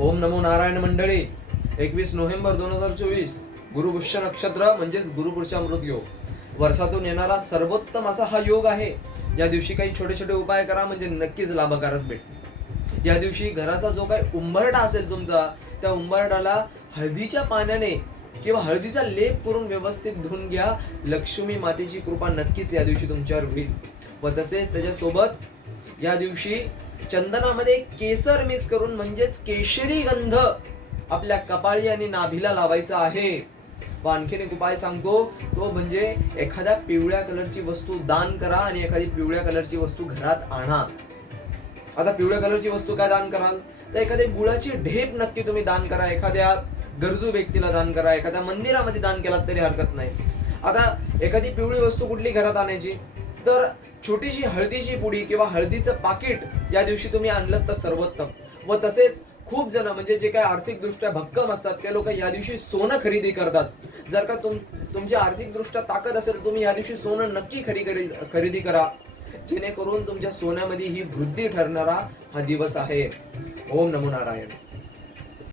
ओम नमो नारायण मंडळी. 21 नोव्हेंबर 2024 गुरुपुष्य नक्षत्र म्हणजेच गुरुपुरुष अमृत योग. वर्षातून येणारा सर्वोत्तम असा हा योग आहे. या दिवशी काही छोटे छोटे उपाय करा म्हणजे नक्कीच लाभकारक भेटते. या दिवशी घराचा जो काही उंबरठा असेल तुमचा, त्या उंबरठाला हळदीच्या पाण्याने किंवा हळदीचा लेप करून व्यवस्थित धुवून घ्या. लक्ष्मी मातेची कृपा नक्कीच या दिवशी तुमच्यावर होईल. व तसेच त्याच्यासोबत या दिवशी चंदनामध्ये केसर मिक्स करून म्हणजेच केशरी गंध आपल्या कपाळी आणि नाभीला लावायचा आहे. व आणखीन एक उपाय सांगतो, तो म्हणजे एखाद्या पिवळ्या कलरची वस्तू दान करा आणि एखादी पिवळ्या कलरची वस्तू घरात आणा. आता पिवळ्या कलरची वस्तू काय दान कराल, तर एखादी गुळाची ढेप नक्की तुम्ही दान करा. एखाद्या गरजू व्यक्तीला दान करा. एखाद्या मंदिरामध्ये दान केलात तरी हरकत नाही. आता एखादी पिवळी वस्तू कुठली घरात आणायची, तर छोटीशी हळदीची पुडी किंवा हळदीचं पाकिट या दिवशी तुम्ही आणलं तर सर्वोत्तम. व तसेच खूप जण म्हणजे जे काही आर्थिक दृष्ट्या भक्कम असतात ते लोक या दिवशी सोनं खरेदी करतात. जर का तुमची आर्थिक दृष्ट्या ताकद असेल, तुम्ही या दिवशी सोनं नक्की खरेदी करा, जेणेकरून तुमच्या सोन्यामध्ये ही वृद्धी ठरणारा हा दिवस आहे. ओम नमो नारायण.